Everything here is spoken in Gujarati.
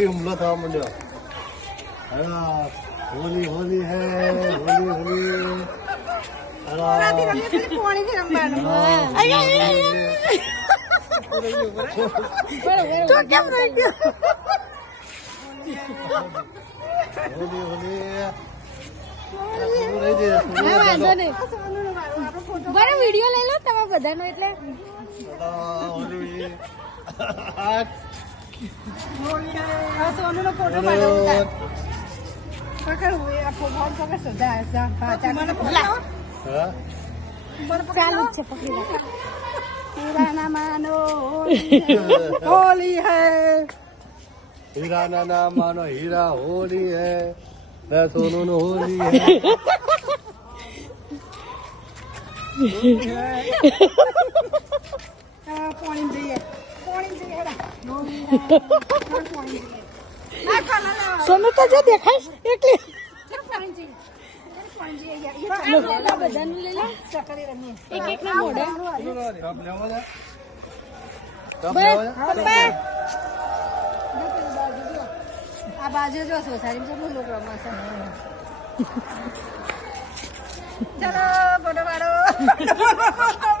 हमला था मुझे होली होली है होली होली વિડીયો લઈ લો તમે બધાનો એટલે સોનુ નો ફોટો પાડો હીરા માનો હોલી હૈ हीरा ना मानो हीरा होली है मैं सोनू नो होली है સોનુ તો જો દેખાય એટલે આ બાજુ જો સોસાયટી માં લોકો રમશે ચલો ફોટો પાડો